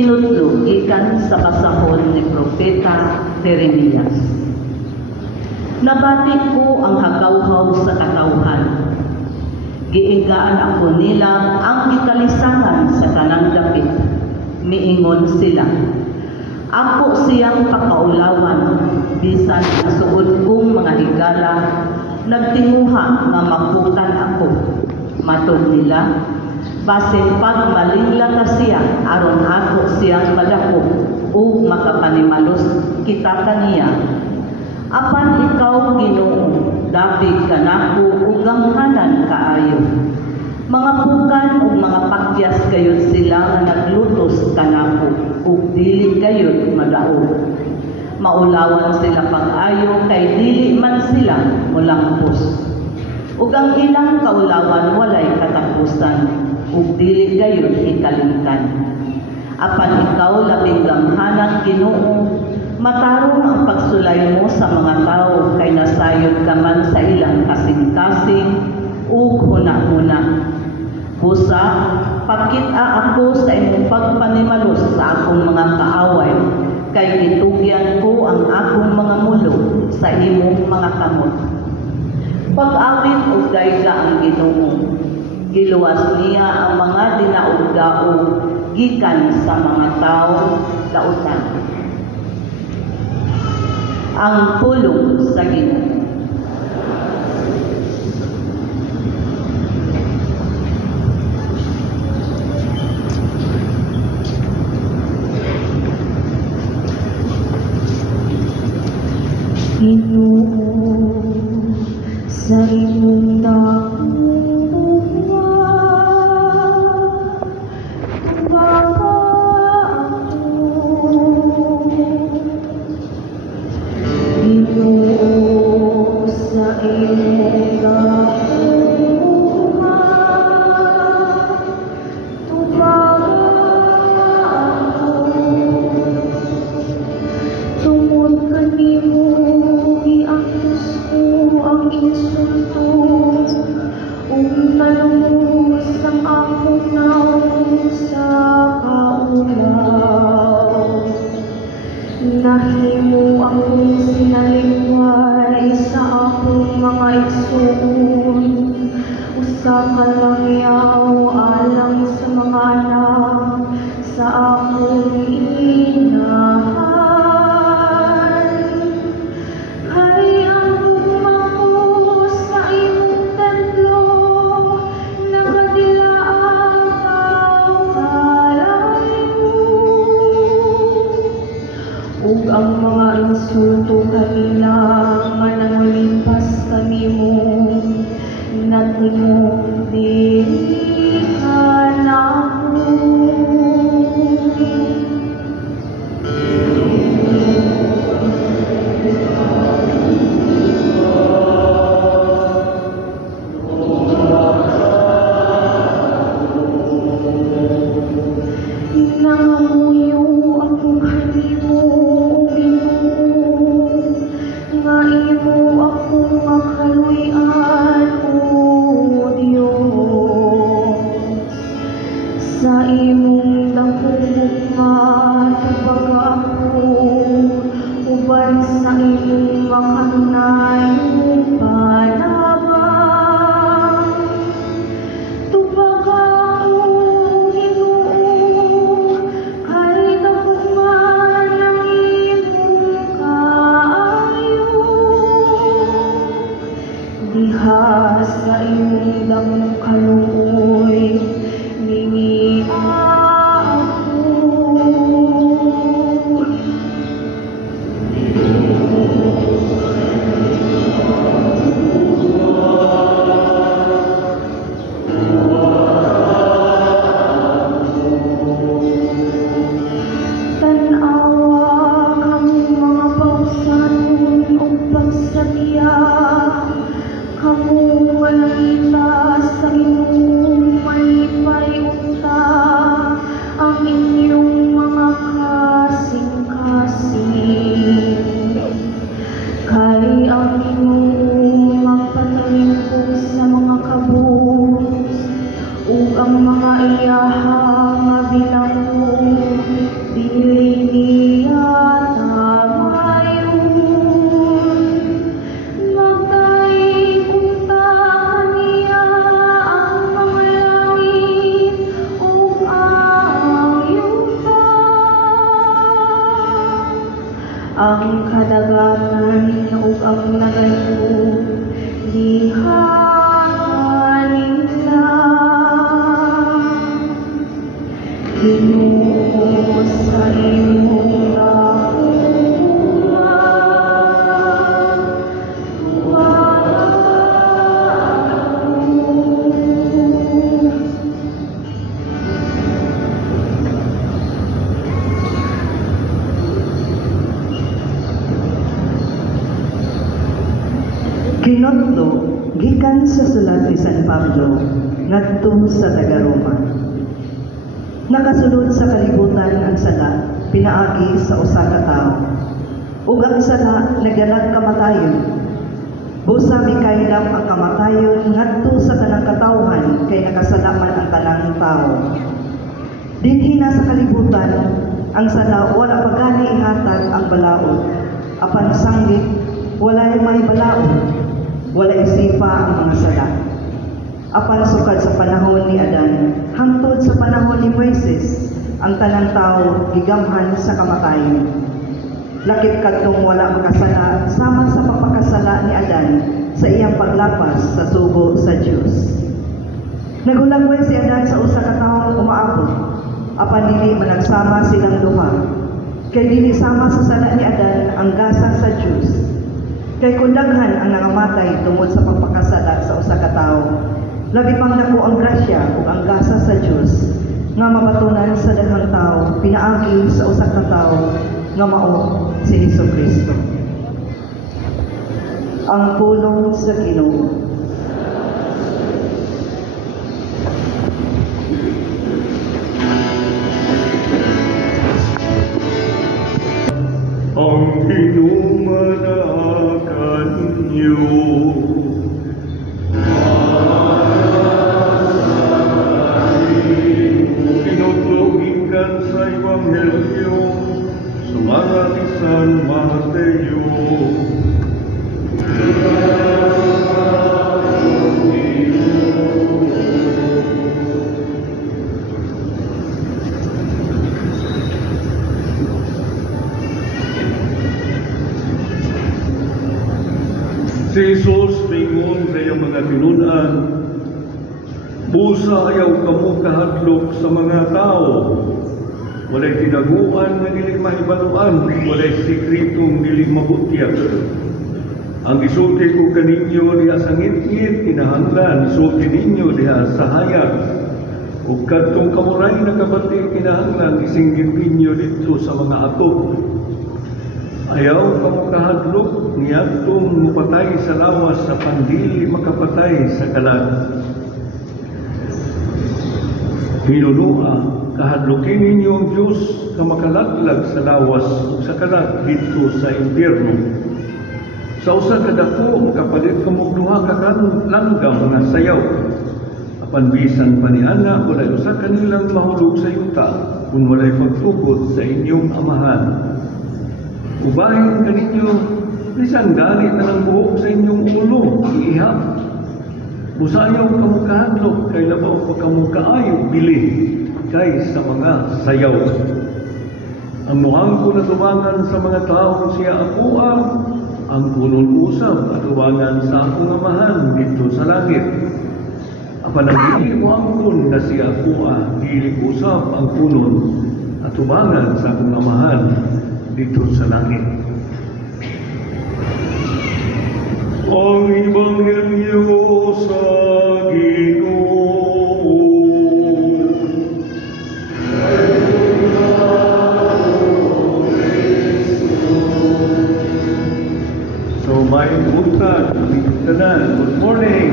Tinutlo gikan sa basahon ni Propeta Jeremias. Nabati ko ang hagawhaw sa katawhan. Giigaan ako nila ang gikalisangan sa tanang dapit. Miingon sila, ako siyang pakaulawan, bisan ang suod kong mga higala, nagtinguha nga maputan ako. Matod nila, basin pag malingla ka siya, aron ako siyang madako, o makapanimalos kita kaniya. Apan ikaw, Ginoo, dapig ka nako ug ganghanan kaayo. Mga pukan ug mga pakyas gayud sila nga naglutos kanako, ug dili gayud madaog. Maulawan sila pag-ayo kay dili man sila mulampos. Ug ang ilang kaulawan walay katapusan, ug dili gayud hikalimtan. Apan ikaw labing gamhanan, Ginoo, matarong ang pagsulay mo sa mga tao kay nasayod ka man sa ilang kasing-kasing ug huna-huna. Busa, pakita ako sa imong pagpanimalos sa akong mga kaaway, kay gitugyan ko ang akong mga mulo sa imong mga kamot. Pag-awit ug dayga ang Ginoo, giluwas niya ang mga dinaog-daog gikan sa mga tao dautan. Ang pulong sa Ginoo. Ginoo, sa imong dakuha, tumawa ako. Ginoo, sa imong dakuha, tumawa ako. Tungod kanimo giangkos ko ang insulto, ug nalumos ang akong naong sa kaulaw. Nahimo akong sinaliway sa akong mga igsoon, usa ka langyaw alang sa mga anak sa akong inahan. Kay ang ugma ko sa imong templo, nagadilaang kalayo. Ug ang mga insulto kanila nga nangulimpas kanimo, natingog dili ka nako. Nangamuyo ako kanimo, Ginoo, nga imo akong makaluy-an, O Dios. Sa imong dakong ugma, tubaga ako, uban sa imong makanayong panabang. Tubaga ako, Ginoo, kay gagugman ang imong kaayo. Diha sa imong damong kaluoy, ningia ako. kadagatan ug ang nagayo diha kanila. Ginoo sa imong dakuha, wala ako. Kinotlo, gikan sa sulat ni San Pablo, ngadto sa taga-Roma. Nakasulod sa kalibutan ang sala, pinaagi sa usa ka tawo. Ug ang sala nagdalag kamatayon. Busa mikailam ang kamatayon ngadto sa tanang katawhan kay nakasala man ang tanang tawo. Dinhi na sa kalibutan, ang sala wala pa gani ihatag ang balaod. Apan sanggit, wala may balaod. Wala isipa ang mga sala. Apan sukad sa panahon ni Adan, hangtod sa panahon ni Moises, ang tanang tao gigamhan sa kamatayon. Lakip kadtong wala makasala sama sa pagpakasala ni Adan sa iyang paglapas sa sugo sa Dios. Nagulangway si Adan sa usa ka tawo umaabot, apan dili managsama silang duha. Kay dili sama sa sala ni Adan ang gasa sa Dios. Kay kung daghan ang nangamatay tungod sa pagpakasala sa usa ka tawo, labi pang dako ang grasya ug ang gasa sa Dios nga mabatunan sa daghang tawo pinaagi sa usa ka tawo nga mao si Hesukristo. Ang pulong sa Ginoo. Ang hinumanakan niyo. Tinutulungan sa Ebanghelyo sumangat ni San Mateo. Si Jesus mingon sa iyang mga tinunan, busa ayaw kamo kahadlok sa mga tao. Walay tinaguan na dili mahibaluan, walay sikretong dili mabutyak. Ang isulti ko kaninyo diha sa ngit-ngit, kinahanglan, isulti ninyo diha sa hayag. Ug kadtong kamuray na kabati, kinahanglan, isinggit ninyo dito sa mga atop. Ayaw kamo kahadlok niyadtong mupatay sa lawas sa pandili makapatay sa kalag. Hinunua, kahadlokin ninyo ang Diyos ka makalaglag sa lawas ug sa kalag dito sa impyerno. Sa usa ka dako kapalit kamo duha ka langgam nga sayaw. Apan bisan pa ni ana walay usa kanilang mahulog sa yuta kung walay pagtugot sa inyong amahan. Ubahin kaninyo, bisan galit na ng buhok sa inyong ulo, iihap. Busayaw kamo kahadlok, kay labaw pa kamo kaayo bili, kay sa mga sayaw. Ang nuhang ko na tubangan sa mga taong siya akuha, ang punong usap at tubangan sa akong amahan dito sa langit. Apan ang dili mo angkon na siya akuha, dili usap ang punon at tubangan sa akong amahan dito sa langit. Ang Ebanghelyo sa Ginoo. So may buntag, tanan, good morning.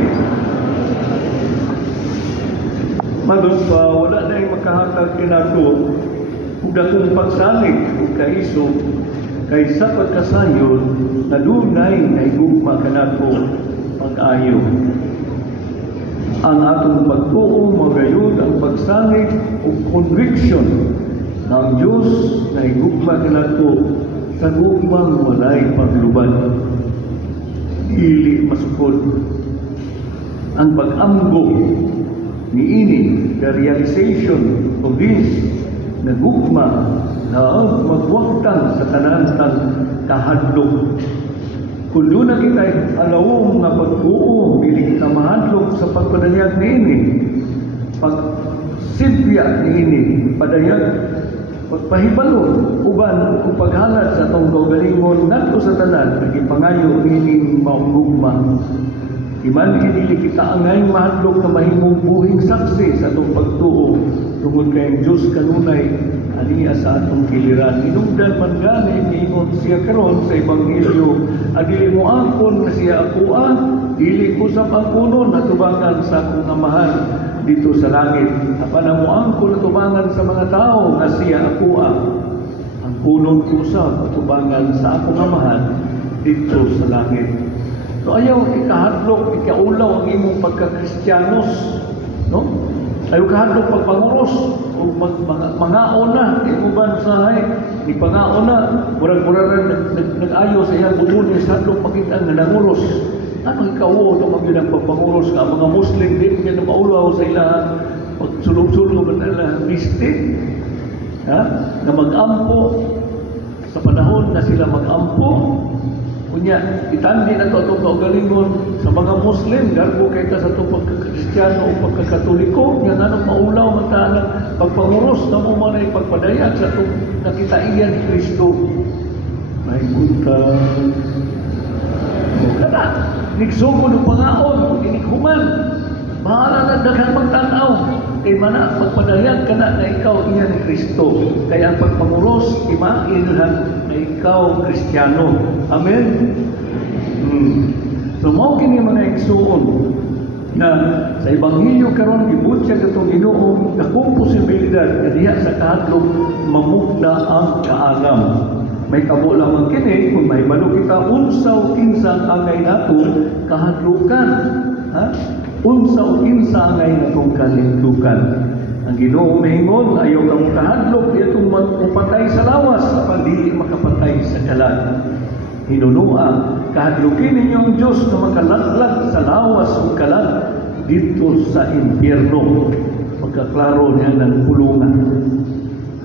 Madun pa, wala na yung makahatag kinato kung dakong pagsalig o kaiso kay sa pagkasayon na dunay na igugma kanato pag-ayo. Ang atong pagtuo magayod ang pagsalig o conviction ng Diyos na igugma kanato sa gugmang walay pagluban. Dili masukod ang pag-amgo niini the realization of this na gugma na magwaktang sa tanantang kahadlok. Kung doon na kita alawong nga pagbuo, dili kita mahadlok sa pagpadayag niini, pagsibya niini, padayag, pagpahibalo, uban kung paghalat sa itong kaugalingon, nato sa tanan, nagipangayo nining maunggugma. Iman hindi kita angay mahadlok na mahimong buhing saksi sa itong pagtuo tungod kay Diyos kanunay aniya sa atong giliran. Hinungdan man gani niingon siya karon sa Ebanghelyo, adili mo angkon na siya ako dili ko sa pangkunon natubangan sa akong amahan dito sa langit. Apan mo angkon natubangan sa mga tao nga siya ako ang kunon ko sa natubangan sa akong amahan dito sa langit. So ayaw ikahadlok, ikaulaw ang imong pagka-Kristiyanos, no? Ayaw kahadlok pagpanguros o mangaon na, ikuban sa hay, ni pangaon na, murag-muraran nag-ayo sa iyang butunin sa hadlok makita nga nanguros. Ano ikaw o ito ang pagpanguros ka? Mga Muslim din na maulaw sa ilang pagsulong-sulong na ilang mistake, na mag-ampo sa panahon na sila mag-ampo. Kunya, itandi na ito itong kaugalingon sa mga Muslim, garbo kay ka sa itong pagkakristyano o pagkakatoliko, nga nga maulaw matala, pagpanguros na mo man ay pagpadayag sa itong nakitaiyan ni Kristo. May punta. Kada, nigsuko ng pangaon, inikhuman, bahala na daghang magtanaw, kay mana pagpadayag ka na ikaw iyan ni Kristo. Kaya ang pagpanguros, imainhan na ikaw Kristiyano. Amen? So, mao kini mga igsuon na sa Ebanghelyo karon gibutya katong Ginoo dakong posibilidad nga diha sa kahadlok mamugna ang kaalam. May kabo lamang kini kung may balo kita unsaw kinsa angay nato kahadlokan, unsaw kinsa angay natong kalintukan. Ang Ginoo mahingon ayaw kang kahadlok itong magpatay sa lawas apan dili makapatay sa kalat. Hinunua, kahadlokin ninyong Diyos na makalaglag sa lawas o kalat dito sa impyerno. Pagkaklaro niya ng pulungan.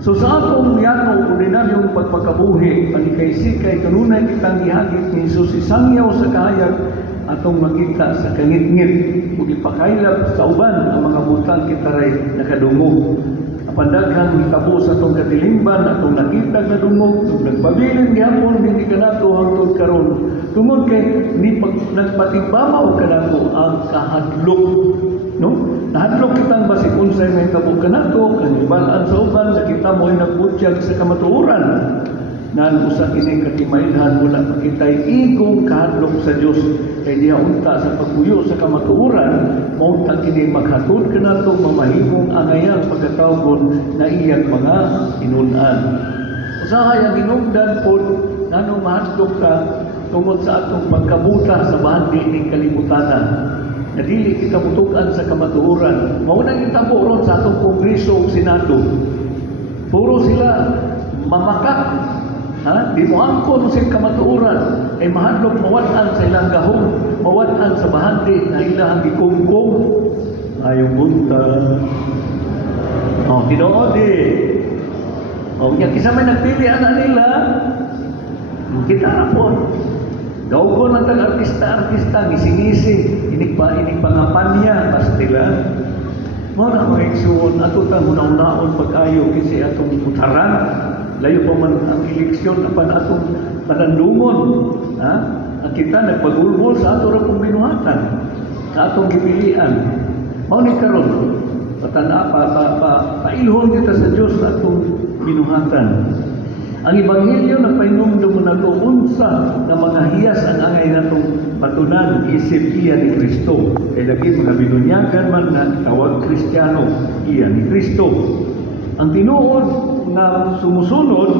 So sa atong yato, ordinaryong pagpakabuhi, panikay-sikay, kanunay kitang ihagit ni Jesus, isangyaw sa kahayag, atong makita sa kangit-ngit, kung ipakailap sa uban ang mga butang kitaray nakadungo. Pandaghang hitabo sa itong katilimban, atong nakitag na dungog, itong nagpabilin gihapon, hindi ka nato hangtod karon. Tungod kay nagpatimbabaw ka nato ang kahadlok. No? Nahadlok kitang basik unsay may hitabo ka nato, kanibalaan sa uban, nakita mo ay nagbutyag sa kamatuoran. Nan usa kini katimailhan wala pakitay igong kahadlok sa Dios kay diha unta sa pagpuyo sa kamatuoran mao ta kini maghatod kanato mamahimong angayang pagkatawgon na iyang mga inun-an. Usahay ang hinungdan pod nganong mahadlok ka tungod sa atong pagkabuta sa bahagi ning kalibutanan. Na dili kita mutukan sa kamatuoran. Mao nang hitabo ron sa atong Kongreso ug Senado. Puro sila mamakak. Di mo angkon sa kamatuoran ay mahadlok mawatan sa ilang gahong, mawatan sa bahandi na ilang gikungkong ayong bunta. Tinood nya kisa may nagpili ana nila, kita na po. Daw ko lang artista, ngisi-ngisi, inig pangampanya, pastila. Mo na ko eksuon, ato tang una-unaon pag-ayo kasi atong putaran. Layo pa man ang eleksyon apan atong panandungon. Ang kita nagpagulbol sa ato ra pong binuhatan, sa atong gipilian. Mao ni karon patana pailhon kita sa Dios sa atong binuhatan. Ang Ebanghelyo nagpainumdum nato unsa nga mga hiyas ang angay natong batunan isip iya ni Kristo. Kay lagi mga binunyagan man na tawag Kristiyano iya ni Kristo. Ang tinuod nga sumusunod,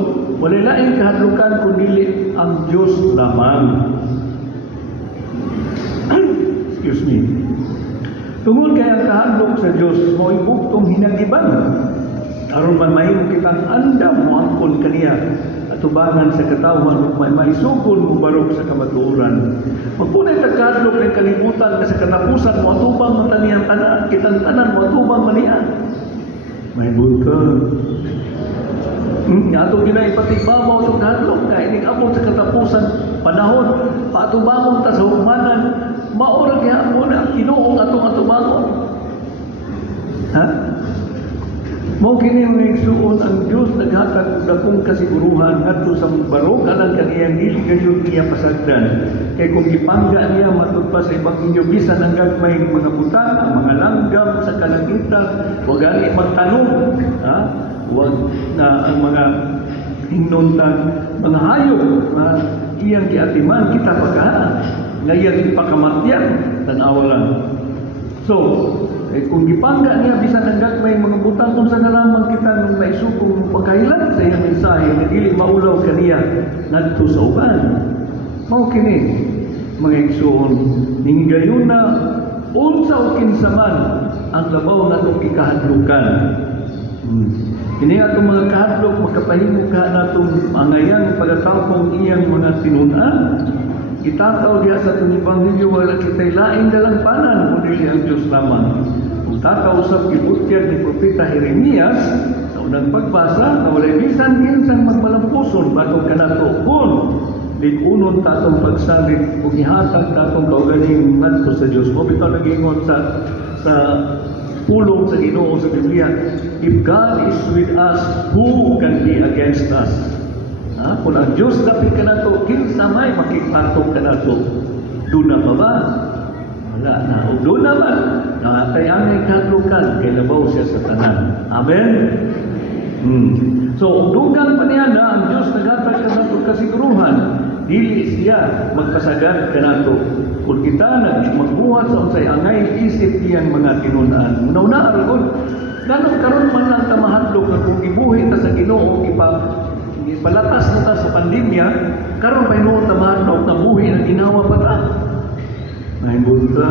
wala laing kahadlukan kundi ang Diyos lamang. Excuse me. Tungod kay ang kahadlok sa Diyos, mo ibuktong hinagiban. Aron man mahimo kitang andam mo angkon kaniya atubangan sa katawhan ug may maisugol mo barok sa kamatuoran. Magpunay ta kahadlok ng kalibutan sa katapusan mo atubang man taniyang tanan, kitang tanan mo atubang man niya. May bunta. Ato ginaipatigbabaw sa kahadlok na inig-abot sa katapusan panahon. Paatubangon ta sa humanan. Maurag yapon ang Ginoo atong atubangon. Ha? Mao kini nagsuon ang Dios naghatag og dakong kasiguruhan ngadto sa barok alang kaniyang dili gayud niya pasagdan. Kay kung ipangga niya matud pa sa ebanghelyo bisan ang gagmay mga butang, ang mga langgam sa kalangitan, wag ani magtanong, ha? Wag na ang mga hinuntan, mga hayop na iyang giatiman kita pagkaan, ngayang ipakamatyan tanawa lang. So, kung gipangga niya bisan ang gagmay mga butang kung sa lamang kita nung naisukong pagkailan sa iyang mensahe na dili maulaw kaniya ngadto sa uban. Mao kini mga igsoon ning gayon na unsa o kinsaman ang labaw natong ikahadlukan. Kini atong mga kahadlok makapahimo ka natong angayan pagkatapong iyang mga tinunan. Itataw diha sa itong ebanghelyo wala kita'y laing dalampanan kundi ang Diyos lamang. Kung tatausap gibutyag ni Propeta Jeremias sa unang pagbasa na walay bisan kinsang magmalampuson bago kanato kun likunon tatong pagsalit ug ihatag tatong kaugaling ngadto sa Dios. Mo bitaw nagingon sa pulong sa Ginoo sa Biblia, if God is with us, who can be against us? Kung ang Diyos dapit ka na ito, kinsa may makipatong ka na ito. Doon na pa ba? Wala na. O doon naman, nakatay ang ikadlukan, kay labaw siya sa tanan. Amen? So, dugang pa niya na ang Diyos naghatag ka na ito kasiguruhan, dili siya magpasagad ka na ito. Kung kita magbuhat sa unsay angay, isip iyang mga tinunan. Una-una, aragon, ganong karon man lang tamahadlok na kung ibuhin ta sa Ginoo, palatas na ta sa pandemya, karon pa inuot na mahadlok na buhi na ginawa pa ta. Nahimbunta.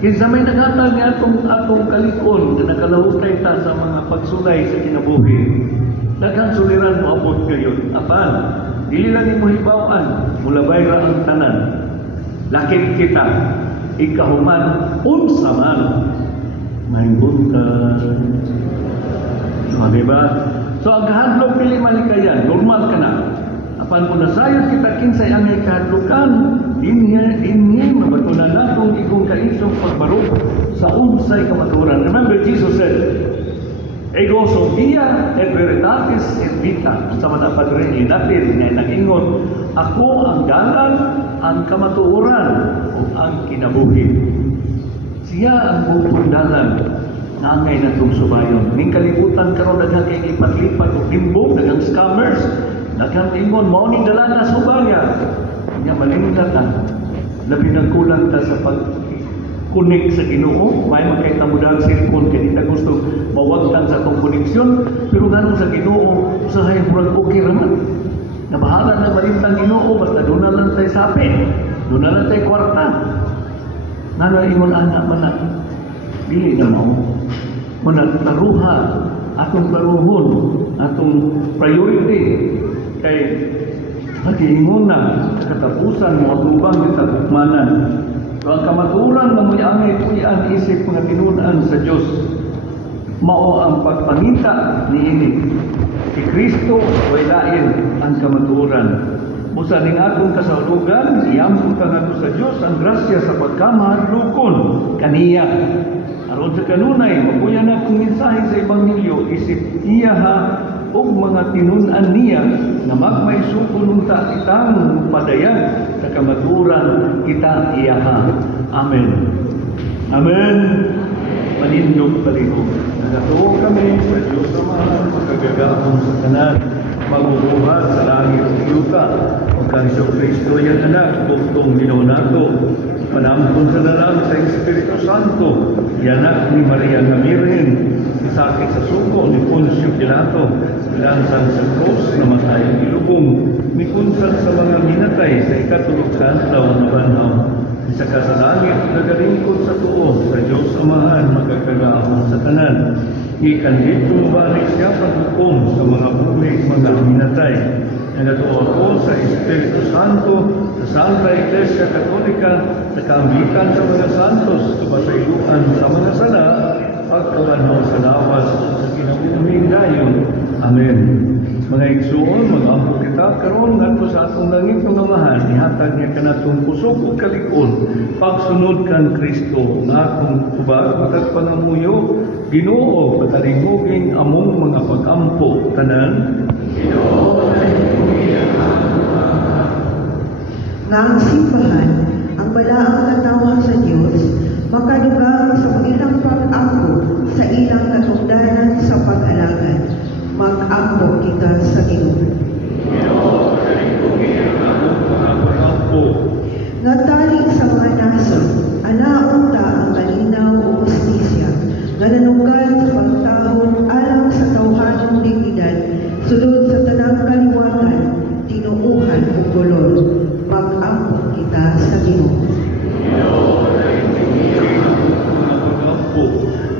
Kinsa may naghatag ni atong kalikon na nakalahutay ta sa mga pagsulay sa kinabuhi. Daghang suliran mo abot gayon. Apan, dili lang mo hibaw-an, mulabay ra ang tanan. Lakit kita, ikahuman, unsa man. Nahimbunta. Diba? So ang kahadlok dili malikayan, normal ka na. Apan kung nasayod kita kinsay ang kahadlokan, dinhi mabatunan natong ikong kaisong pagbarog sa unsay kamaturan. Remember, Jesus said, ego sum via et veritatis et vita. Sa mga padre natin na nag-ingon, ako ang dalan, ang kamatuoran, o ang kinabuhi. Siya ang bukod dalan. Nangay na itong subayon. Ning kalibutan karon daghang kay ipat-lipat o timbong, daghang scammers, daghang ingon, morning dala na subaya. Kanya malingkatan. Labi ng kulang ta sa pag-connect sa Ginoo. May makita mo dahil cellphone kaya hindi gusto mawagtan sa itong koneksyon. Pero ganun sa Ginoo, usahay murag okay raman. Nabahala na malintang Ginoo, basta doon na lang tayo sapi. Doon na lang tayo kwarta. Nano ingon anak manak. Dili na mo. Manataruha, atong karuhon, atong priority kay nagiingon na katapusan mo ang lubang ng tagukmanan. So ang kamaturan na may angay isip mga tinunan sa Diyos, mao ang pagpangita ni ini. Si Kristo way lain ang kamaturan. Busa ning atong kasaulugan, iampo ka ngadto sa Diyos ang grasya sa pagkamahadlokon kaniya. Aron sa kanunay, mabuya na kong mensahe sa Ebanghelyo, isip iya ha o mga tinunan niya na magmay sukununta itang padayan sa kamaturan kita iya ha. Amen. Amen. Manindog paliho. Nagatuo kami sa Diyos na mahal, magkagagahon sa kanan, magubuhat sa langit sa yuta. Pagkang Kristo yan anak, tuktong Ginoo nato. Panampun sa dalang sa Espiritu Santo, yanak ni Maria Ngamirhin, sakit sa suko ni Poncio Pilato, lansan sa krus na matayang ilubong, mikunsan sa mga minatay sa ikatulog taon na banhaw, isa ka sa langit, nagalingkod sa tuo, sa Diyos Amahan, magkakagahon sa tanan, ikandito mabalik siya paghukom sa mga buhay, mga minatay, nagatuo ako sa Espiritu Santo, sa Santa Iglesia Katolika, sa kaambikan sa mga santos, kabasayuan sa mga sala, pagkabanhaw sa lawas sa kinabuhing dayon. Amen. Mga igsoon, mag-ampo kita karon ngadto sa atong langit nga Amahan, ihatag niya kanatong kusog ug kalig-on pagsunod kan Kristo nga atong tubag matag pangamuyo Ginoo patalingugin among mga pag-ampo tanan. Nga ang simbahan, ang balaang katawan sa Dios, makadugang sa ilang pag-ampo sa ilang katungdanan sa pag-alagad. Mag-ampo kita sa Ginoo. Nga tali sa mga nason, anaon ta ang kalinaw o ustisya, nga nanugal sa pagtahon alang sa tawhanong dignidad, sulod sa tanang kaliwatan, tinuuhan o kolor. Mag-ampo kita sa Ginoo.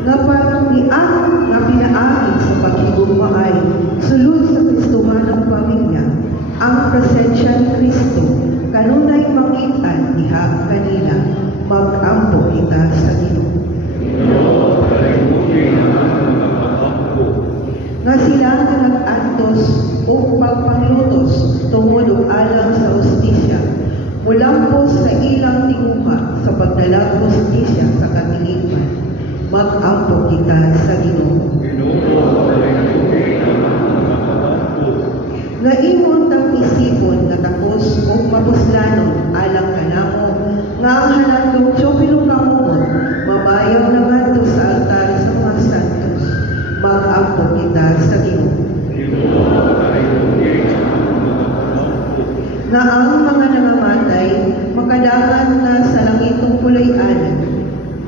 Nga pagniang nga pinaagi sa paghigugmaay, sulod sa Kristohanong pamilya, ang presensya ni Kristo, kanunay makitaan diha kanila, mag-ampo kita sa Ginoo. Nga sila nga nag-antos o pagpanglutos tungod og alang sa hustisya, mulampos sa ilang tinguha sa pagdalag hustisya sa katilipan, mag-ampo kita sa Ginoo. Nga imong tang isipon nga takos o mapuslanon alang kanamo, nga ang halandong tiyopilong kamumon, mabayaw na ngadto sa altar sa mga santos, mag-ampo kita sa Ginoo. Na ang mga nangamatay, makadagan na sa langitong kulay-anan,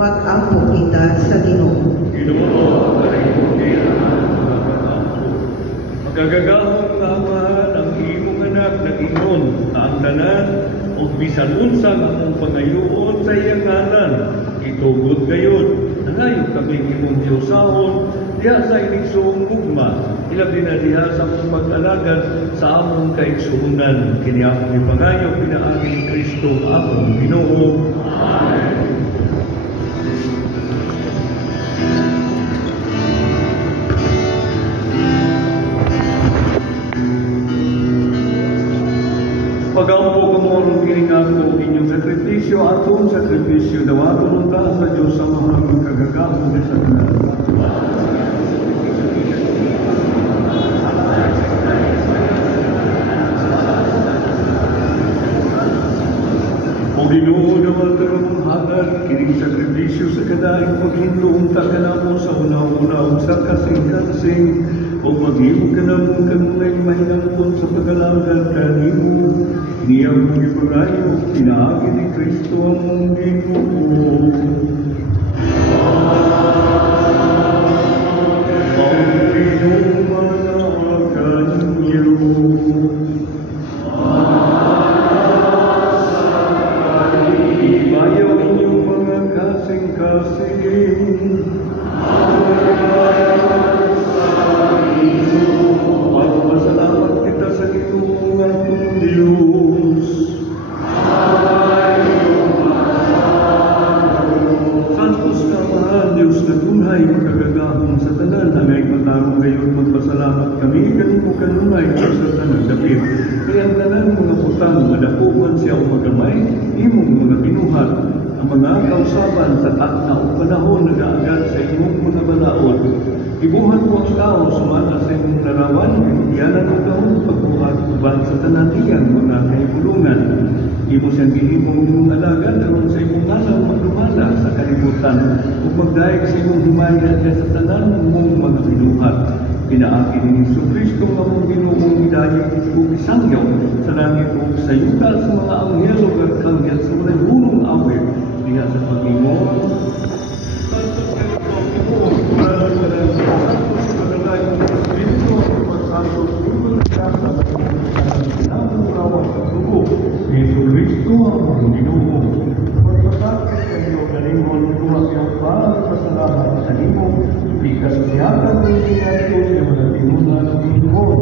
mag-ampo kita sa Ginoo. Magagagahon nga Amahan ang imong anak na ingon na ang tanan o bisan unsa nga among pangayoon sa iyang ngalan. Itugod gayon, nangayo kami imong Diyosahon, diha sa iligsoong gugma, ilabi na diha sa among pag-alagad sa among kaigsuunan. Kini akong ipangayo pinaagi ni Kristo among Ginoo. Amen. Pag-ampo kamon kining ako inyong sakripisyo atong sakripisyo dawaton unta sa Dios sa mahal kagagahon sa tanan. O Ginoo dawaton kamong hatag kining sakripisyo sa kadaing paghinlo unta kanamo sa una-una ug sa kasing-kasing o maghimo kanamo kanunay mahinangkon sa pag-alagad kanimo. Niyang ipagayo, pinaagi ni Kristo ang Ginoo. Ang pinumanagan niyo. Ibayaw inyong mga kasing-kasing. Magpasalamat kita sa Ginoo atong Diyos. Santos ka Amahan, Diyos na tunay makagagahon sa tanan, angay matarong gayon magpasalamat kami kanimo kanunay sa tanan dapit. Kaya ang tanan mga putang madapuan siya o magamay, imong mga binuhat, ang mga kausaban sa takna o panahon nag-aagad sa imong mga balaod. Ibuhat mo ang tao sumana sa imong larawan, iyanan ang taon pagbuhat uban sa tanan iyang mga kahibulungan. Imo siyang gihimong imong alagad aron sa imong ngalan magdumala sa kalibutan ug magdaig sa imong himaya sa tanan mong mga binuhat. Pinaagi ni Jesucristo nga mong Ginoong idayon ug isangyaw sa langit ug sa yuta sa mga anghel ug arkanghel sa mga bunong awit diha sa pag-ingon. Santos ka Ginoo, Jesucristo ang Ginoo. Pagpasakit kayo galingon tuwag ang pasalamat sa Ginoo. Ikas siyatan ng sinato sa mga tinunan ng Ginoo.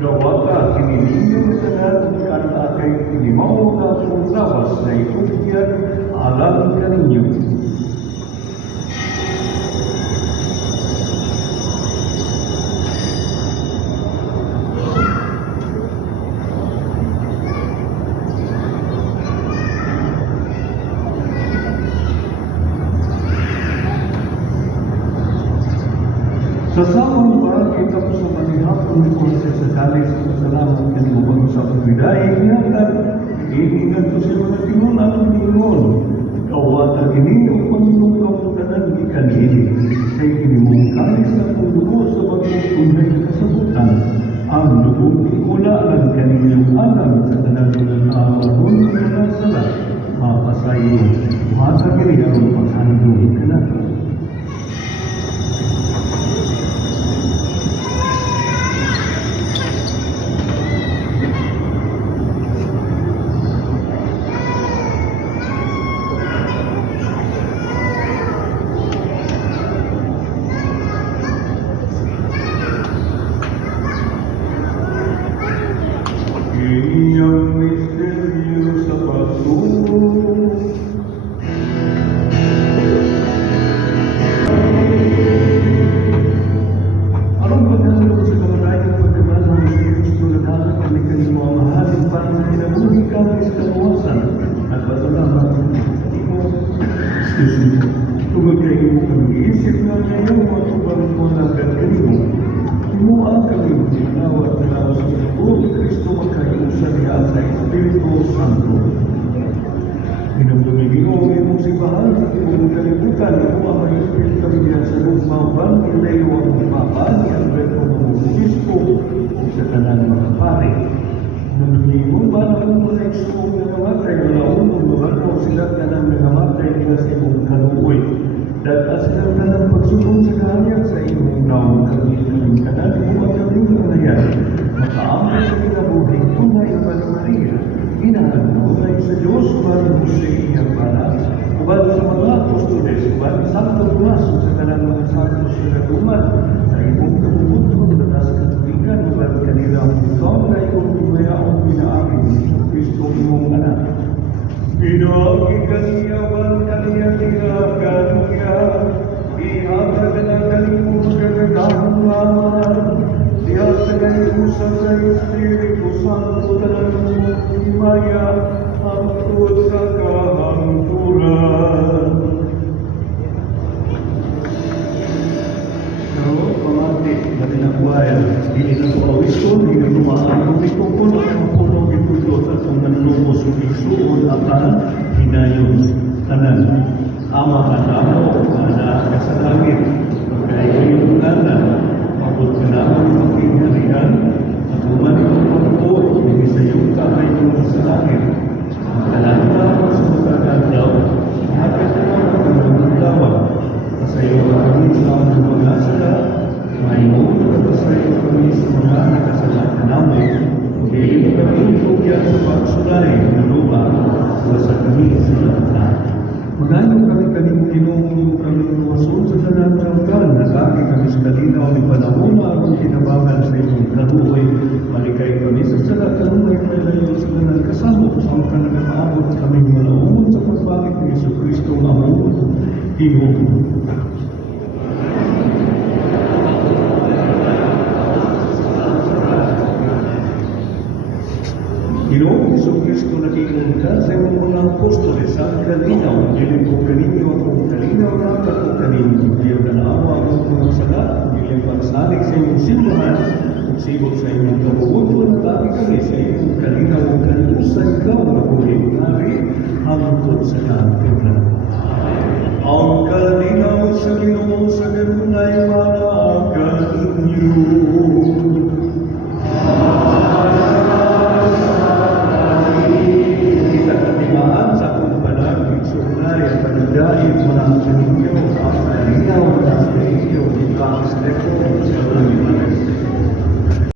Dawata kinininyo sa natin kanakay limaw na sumlawas na itugyan alam kaninyo. Sa samang para kita po sa manihapon ni Jose sa kalis sa kasalamat kanimo pag-usap ng bidahe, ingatan, iingat ko sa mga tinunan ng Panginoon. Kawatan ini o Panginoon kamutanan ni kanili, kay kinimong kalis na kung dugo sa bagong tunay na kasabutan, ang dugong ikula ng kanilang alam sa tanang ng amahon ng sala, mapasayo, matagiri ang paghandong kanato. Iyang misteryo sa pagtuo. Aron pagkaloob sa kamatayang pagkaban ng Kristo na dapat kami kanimo ang mahalin para sa kinabuhi kami sa kaluwasan at pasalamat imo. Excuse me. Tungod kay imo pag-iisip na ngayon matubang mo na kanimo. Imo ang kami ginawat na sa pagbuo ni Kristo magkaiusan niya sa Espiritu Santo. Pinagdumi Ginoo ang imong simbahan sa timong kalibutan, imo ang may Espiritu kami niya sa lugmaban, ilayo ang Papa ni Alberto Obispo o sa tanan mga pare. Pinagdumi mo ba na kung mga igsuong nangamatay, wala unong lumanaw sila tanang nangamatay nila sa imong kaluoy. Data sila tanang pagsulong sa kahanyag sa imong naong kami kanan mo at kami kanayan. Makaamay sa kinabuhi, tunay ang Mano Maria, inahan mo tayo sa Diyos, uban mo sa iyang banal, uban sa mga apostoles, uban sa Santo Tomas, sa kanang mga santos na naguman, sa imong kabubuton, na sa katulikan, uban kanila ang ikaw na iyong pimayaong pinaamin, Kristo imong anak. Pinagi kaniya, ban kaniya, kaniya, ihatag na kanimo kagagahang laman, diya sa kaniusan sa Espiritu Santo tanan mo himaya ang tuod sa kahangturan. Pero pamati, dati na buhaya, hindi na po awiso, hindi na tumaan kung ikukul ang puno itulo sa itong nanlumos ng isuon at hinayon tanan. Ama at amo, anak ka sa langit, pagkaigayong ngalan, mabot ka naman pagkinarihan, at umanik ang pagpuot, hindi sa iyong kahayong sa langit. Ang kalanda sa magkakadlaw, hapit naman ang magkakadlawan, sa iyo kami sa aming mga sala, may muna sa iyo kami sa mga nakasalatan namin, hindi kami kugyan sa pagsulay na lupa, sa kami sa lahat. Magano kami kanimo Ginoong kami luwason sa tanan ng kan, nagagi kami sa kalinaw ni panahon na akong kinabangan sa iyong kaluoy, malikay kami sa salat kanunay palayo sa tanan kasamo, ang kanagamaabot kaming malaumon sa pagbangit ni Jesucristo ang among Ginoo. Ginoong Jesucristo nakikinig ka sa iyong mga apostoles ang kalinaw, dilim ko kaninyo akong kalinaw na akong kaninyo. Diyo na naawa akong mga salat, dilim pagsalig sa iyong simbahan, sibot sa inyong kabuod,